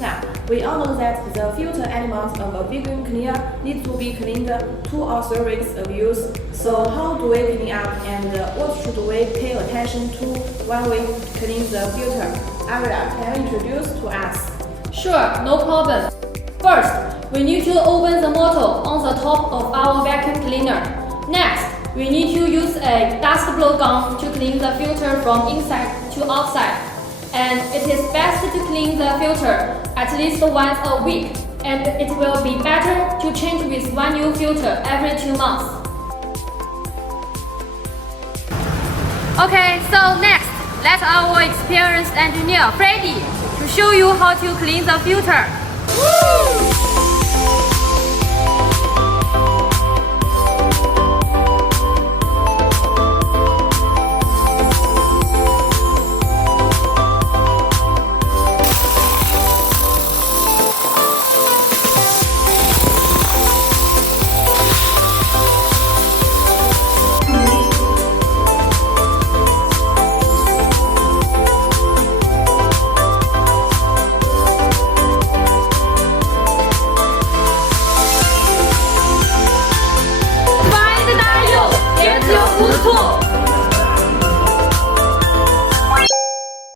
cleanup. We all know that the filter element of a vacuum cleaner needs to be cleaned 2 or 3 weeks of use. So how do we clean up and what should we pay attention to when we clean the filter? Aria, can you introduce to us? Sure, no problem. First, we need to open the motor on the top of our vacuum cleaner. Next, we need to use a dust blow gun to clean the filter from inside to outside. And it is best to clean the filter at least once a week, and it will be better to change with one new filter every 2 months. Okay, so next, let our experienced engineer Freddy to show you how to clean the filter. Woo! DARYOU, get your food too!